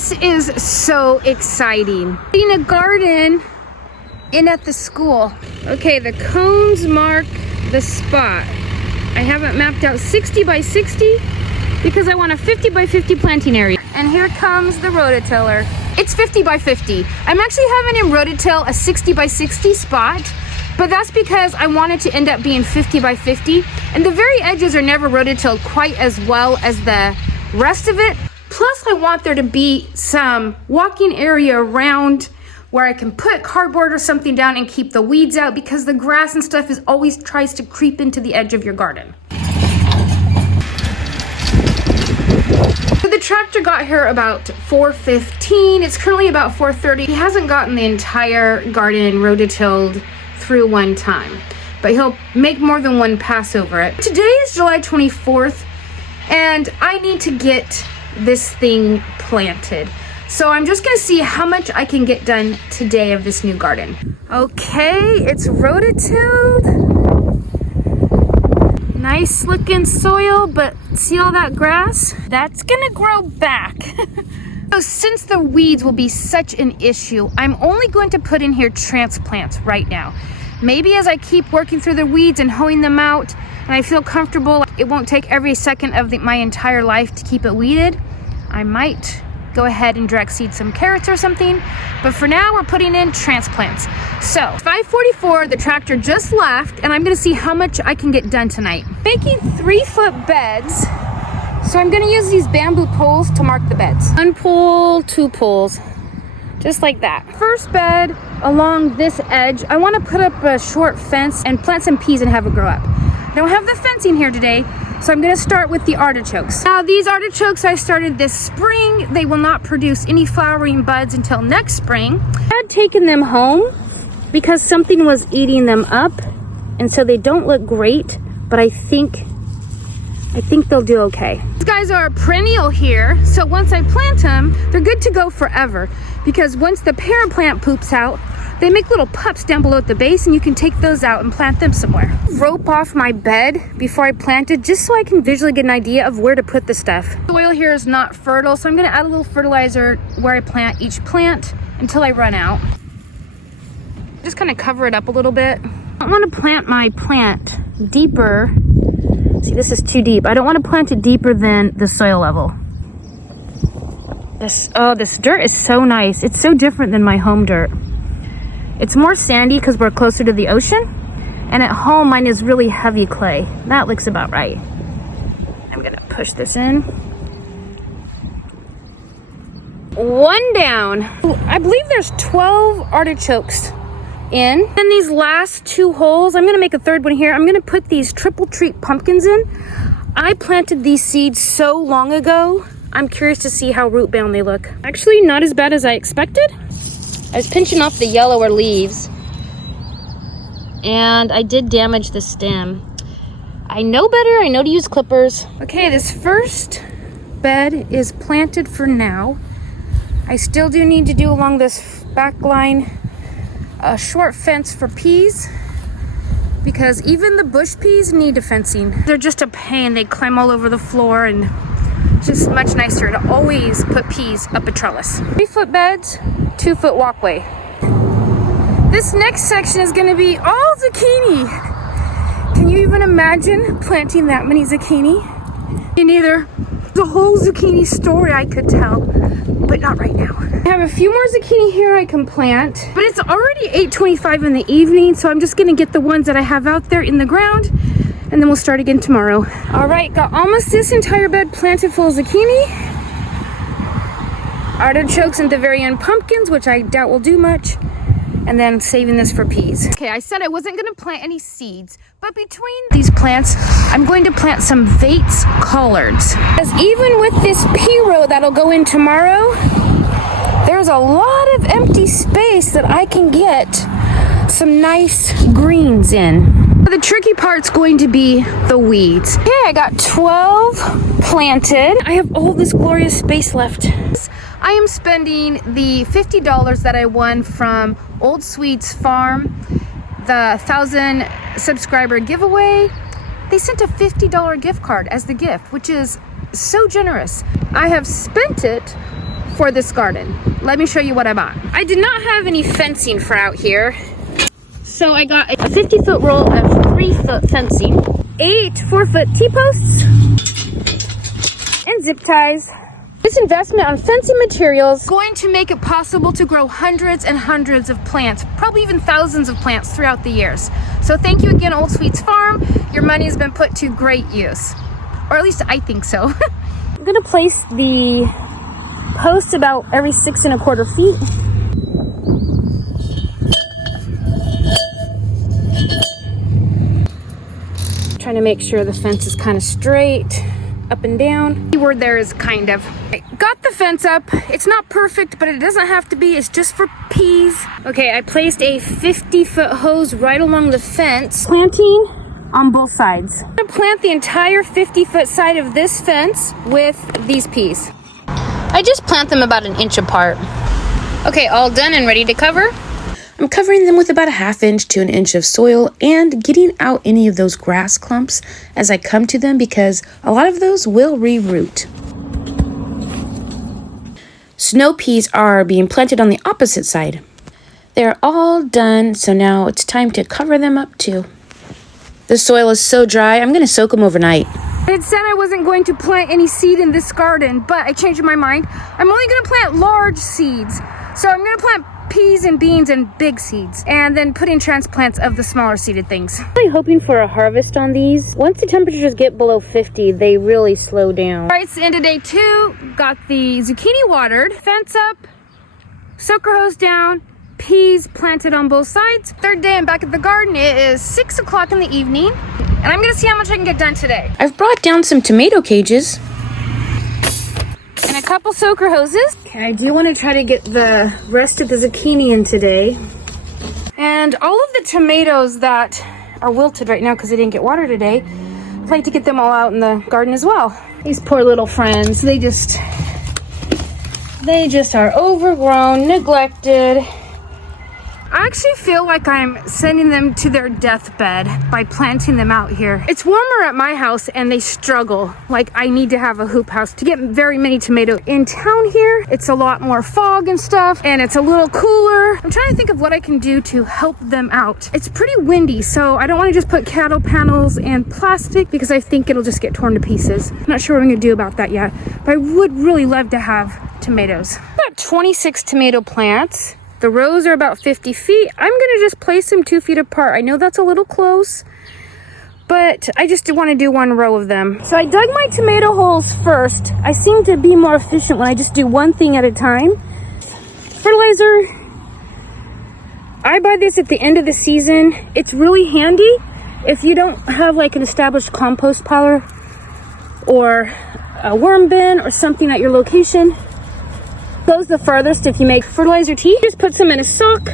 This is so exciting. Putting a garden in at the school. Okay, the cones mark the spot. I have it mapped out 60 by 60 because I want a 50 by 50 planting area. And here comes the rototiller. It's 50 by 50. I'm actually having him rototill a 60 by 60 spot, but that's because I want it to end up being 50 by 50. And the very edges are never rototilled quite as well as the rest of it. Plus, I want there to be some walking area around where I can put cardboard or something down and keep the weeds out, because the grass and stuff is always tries to creep into the edge of your garden. So the tractor got here about 4:15. It's currently about 4:30. He hasn't gotten the entire garden rototilled through one time, but he'll make more than one pass over it. Today is July 24th, and I need to get this thing planted. So I'm just gonna see how much I can get done today of this new garden. Okay, it's rototilled. Nice looking soil, but see all that grass? That's gonna grow back. So since the weeds will be such an issue, I'm only going to put in here transplants right now. Maybe as I keep working through the weeds and hoeing them out, and I feel comfortable, it won't take every second of my entire life to keep it weeded, I might go ahead and direct seed some carrots or something. But for now, we're putting in transplants. So 5:44, the tractor just left, and I'm gonna see how much I can get done tonight. Making 3-foot beds. So I'm gonna use these bamboo poles to mark the beds. 1 pole, 2 poles, just like that. First bed along this edge, I wanna put up a short fence and plant some peas and have it grow up. I don't have the fencing here today, so I'm gonna start with the artichokes. Now these artichokes I started this spring. They will not produce any flowering buds until next spring. I had taken them home because something was eating them up, and so they don't look great, but I think they'll do okay. These guys are perennial here, so once I plant them, they're good to go forever, because once the parent plant poops out, they make little pups down below at the base, and you can take those out and plant them somewhere. Rope off my bed before I plant it, just so I can visually get an idea of where to put the stuff. The soil here is not fertile, so I'm gonna add a little fertilizer where I plant each plant until I run out. Just kind of cover it up a little bit. I don't want to plant my plant deeper. See, this is too deep. I don't want to plant it deeper than the soil level. This dirt is so nice. It's so different than my home dirt. It's more sandy because we're closer to the ocean, and at home mine is really heavy clay. That looks about right. I'm gonna push this in. One down. I believe there's 12 artichokes in. And these last 2 holes, I'm gonna make a third one here. I'm gonna put these triple treat pumpkins in. I planted these seeds so long ago. I'm curious to see how root bound they look. Actually, not as bad as I expected. I was pinching off the yellower leaves, and I did damage the stem. I know better, I know to use clippers. Okay, this first bed is planted for now. I still do need to do along this back line a short fence for peas, because even the bush peas need a fencing. They're just a pain. They climb all over the floor, and it's just much nicer to always put peas up a trellis. 3-foot beds, 2-foot walkway. This next section is gonna be all zucchini. Can you even imagine planting that many zucchini? Me neither. The whole zucchini story I could tell, but not right now. I have a few more zucchini here I can plant, but it's already 8:25 in the evening, so I'm just gonna get the ones that I have out there in the ground, and then we'll start again tomorrow. All right, got almost this entire bed planted full of zucchini. Artichokes and the very end pumpkins, which I doubt will do much, and then saving this for peas. Okay, I said I wasn't gonna plant any seeds, but between these plants, I'm going to plant some Vates collards. Because even with this pea row that'll go in tomorrow, there's a lot of empty space that I can get some nice greens in. The tricky part's going to be the weeds. Okay, I got 12 planted. I have all this glorious space left. I am spending the $50 that I won from Old Swedes Farm, the 1,000 subscriber giveaway. They sent a $50 gift card as the gift, which is so generous. I have spent it for this garden. Let me show you what I bought. I did not have any fencing for out here. So I got a 50-foot roll of 3-foot fencing, 8 4-foot T-posts, and zip ties. This investment on fencing materials is going to make it possible to grow hundreds and hundreds of plants, probably even thousands of plants throughout the years. So thank you again, Old Sweets Farm. Your money has been put to great use. Or at least I think so. I'm gonna place the post about every 6 1/4 feet. Trying to make sure the fence is kind of straight, up and down. The word there is kind of. I got the fence up. It's not perfect, but it doesn't have to be. It's just for peas. Okay, I placed a 50-foot hose right along the fence, planting on both sides. I'm gonna plant the entire 50-foot side of this fence with these peas. I just plant them about 1 inch apart. Okay, all done and ready to cover. I'm covering them with about 1/2 inch to 1 inch of soil and getting out any of those grass clumps as I come to them because a lot of those will re-root. Snow peas are being planted on the opposite side. They're all done, so now it's time to cover them up too. The soil is so dry, I'm gonna soak them overnight. I had said I wasn't going to plant any seed in this garden, but I changed my mind. I'm only gonna plant large seeds. So I'm gonna plant peas and beans and big seeds, and then put in transplants of the smaller seeded things. I'm really hoping for a harvest on these. Once the temperatures get below 50, they really slow down. All right, it's the end of day 2. Got the zucchini watered, fence up, soaker hose down, peas planted on both sides. 3rd day, I'm back at the garden. It is 6 o'clock in the evening, and I'm gonna see how much I can get done today. I've brought down some tomato cages and a couple soaker hoses. Okay, I do want to try to get the rest of the zucchini in today. And all of the tomatoes that are wilted right now because they didn't get water today, I'd like to get them all out in the garden as well. These poor little friends, they just are overgrown, neglected. I actually feel like I'm sending them to their deathbed by planting them out here. It's warmer at my house and they struggle. Like, I need to have a hoop house to get very many tomatoes. In town here, it's a lot more fog and stuff, and it's a little cooler. I'm trying to think of what I can do to help them out. It's pretty windy, so I don't want to just put cattle panels and plastic because I think it'll just get torn to pieces. I'm not sure what I'm gonna do about that yet, but I would really love to have tomatoes. I've got 26 tomato plants. The rows are about 50 feet. I'm gonna just place them 2 feet apart. I know that's a little close, but I just want to do 1 row of them. So I dug my tomato holes first. I seem to be more efficient when I just do one thing at a time. Fertilizer, I buy this at the end of the season. It's really handy if you don't have like an established compost pile or a worm bin or something at your location. Goes the furthest if you make fertilizer tea. Just put some in a soak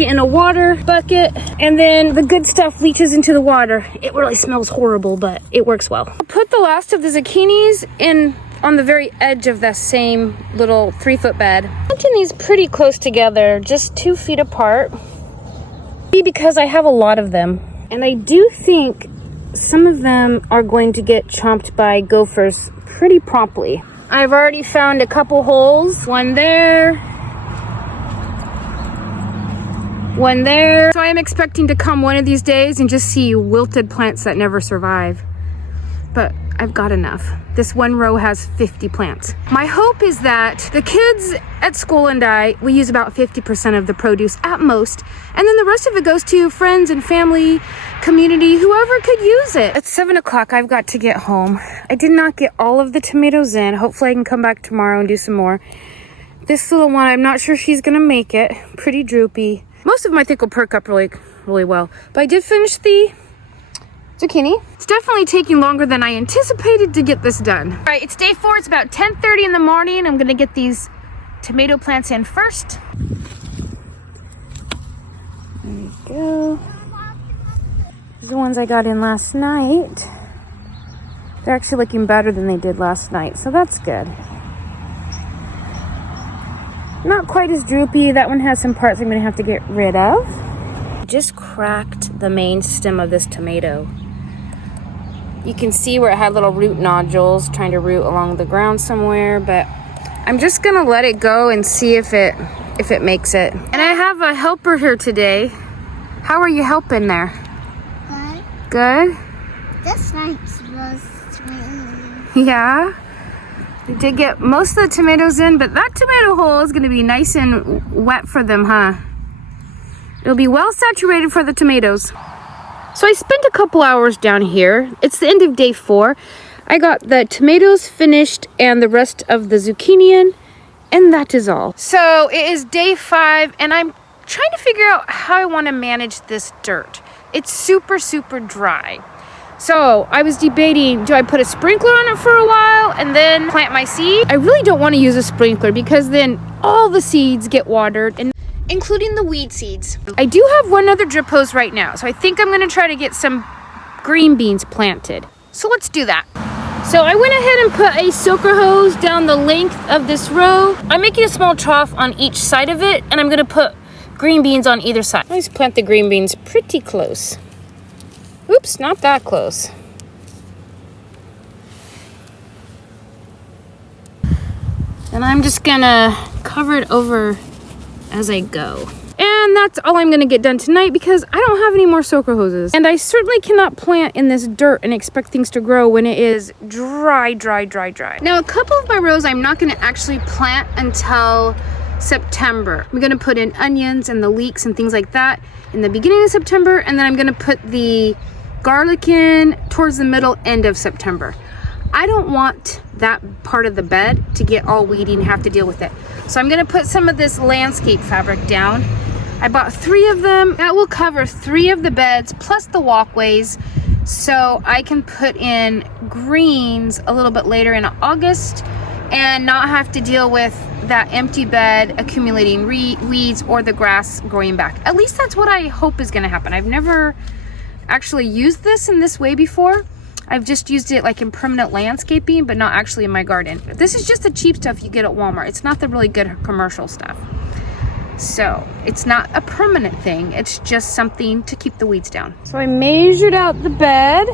it in a water bucket, and then the good stuff leaches into the water. It really smells horrible, but it works well. I'll put the last of the zucchinis in on the very edge of that same little 3-foot bed. I'm putting these pretty close together, just 2 feet apart, because I have a lot of them. And I do think some of them are going to get chomped by gophers pretty promptly. I've already found a couple holes. One there. One there. So I am expecting to come one of these days and just see wilted plants that never survive. But I've got enough. This 1 row has 50 plants. My hope is that the kids at school and we use about 50% of the produce at most, and then the rest of it goes to friends and family, community, whoever could use it. It's 7 o'clock, I've got to get home. I did not get all of the tomatoes in. Hopefully I can come back tomorrow and do some more. This little one, I'm not sure she's gonna make it. Pretty droopy. Most of them I think will perk up really well. But I did finish the zucchini. It's definitely taking longer than I anticipated to get this done. All right, it's day 4. It's about 10:30 in the morning. I'm gonna get these tomato plants in first. There we go. These are the ones I got in last night. They're actually looking better than they did last night, so that's good. Not quite as droopy. That one has some parts I'm gonna have to get rid of. I just cracked the main stem of this tomato. You can see where it had little root nodules trying to root along the ground somewhere, but I'm just gonna let it go and see if it makes it. And I have a helper here today. How are you helping there? Good. Good? This one's was sweet. Yeah. We did get most of the tomatoes in, but that tomato hole is gonna be nice and wet for them, huh? It'll be well saturated for the tomatoes. So I spent a couple hours down here. It's the end of day 4. I got the tomatoes finished and the rest of the zucchini in, and that is all. So it is day 5, and I'm trying to figure out how I want to manage this dirt. It's super, super dry. So I was debating, do I put a sprinkler on it for a while and then plant my seed? I really don't want to use a sprinkler because then all the seeds get watered, and including the weed seeds. I do have one other drip hose right now, so I think I'm going to try to get some green beans planted. So let's do that. So I went ahead and put a soaker hose down the length of this row. I'm making a small trough on each side of it, and I'm going to put green beans on either side. Let's plant the green beans pretty close. Oops, not that close. And I'm just gonna cover it over as I go. And that's all I'm gonna get done tonight because I don't have any more soaker hoses. And I certainly cannot plant in this dirt and expect things to grow when it is dry, dry, dry, dry. Now, a couple of my rows I'm not gonna actually plant until September. I'm gonna put in onions and the leeks and things like that in the beginning of September, and then I'm gonna put the garlic in towards the middle end of September. I don't want that part of the bed to get all weedy and have to deal with it. So I'm gonna put some of this landscape fabric down. I bought 3 of them. That will cover 3 of the beds plus the walkways, so I can put in greens a little bit later in August and not have to deal with that empty bed accumulating weeds or the grass growing back. At least that's what I hope is gonna happen. I've never actually used this in this way before. I've just used it like in permanent landscaping, but not actually in my garden. This is just the cheap stuff you get at Walmart. It's not the really good commercial stuff. So it's not a permanent thing. It's just something to keep the weeds down. So I measured out the bed.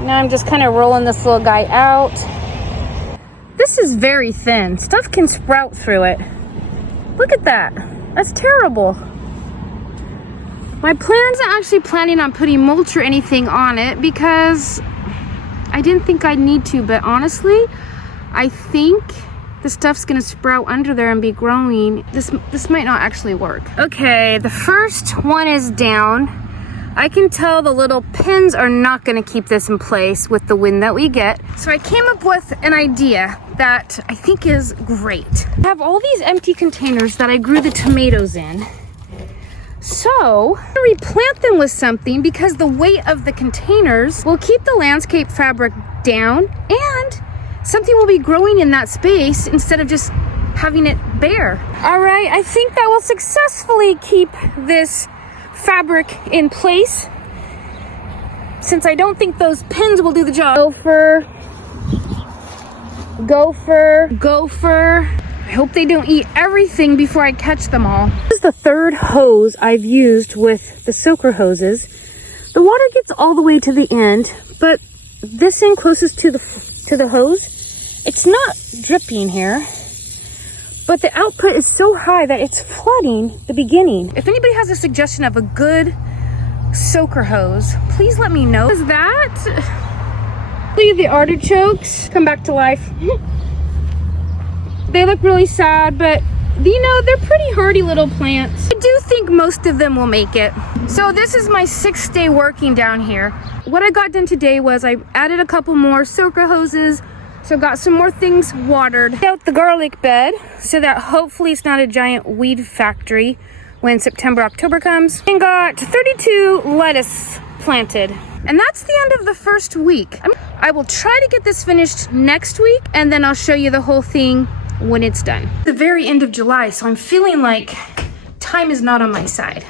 Now I'm just kind of rolling this little guy out. This is very thin. Stuff can sprout through it. Look at that. That's terrible. My plan's not actually planning on putting mulch or anything on it because I didn't think I'd need to, but honestly, I think the stuff's gonna sprout under there and be growing. This might not actually work. Okay, the first one is down. I can tell the little pins are not gonna keep this in place with the wind that we get. So I came up with an idea that I think is great. I have all these empty containers that I grew the tomatoes in. So, I'm gonna replant them with something because the weight of the containers will keep the landscape fabric down and something will be growing in that space instead of just having it bare. All right, I think that will successfully keep this fabric in place since I don't think those pins will do the job. Gopher, gopher, gopher. I hope they don't eat everything before I catch them all. This is the 3rd hose I've used with the soaker hoses. The water gets all the way to the end, but this end closest to the hose, it's not dripping here, but the output is so high that it's flooding the beginning. If anybody has a suggestion of a good soaker hose, please let me know. What is that? The artichokes come back to life. They look really sad, but you know, they're pretty hardy little plants. I do think most of them will make it. So this is my 6th day working down here. What I got done today was I added a couple more soaker hoses, so got some more things watered. Out the garlic bed so that hopefully it's not a giant weed factory when September, October comes. And got 32 lettuce planted. And that's the end of the first week. I will try to get this finished next week, and then I'll show you the whole thing when it's done. The very end of July, so I'm feeling like time is not on my side.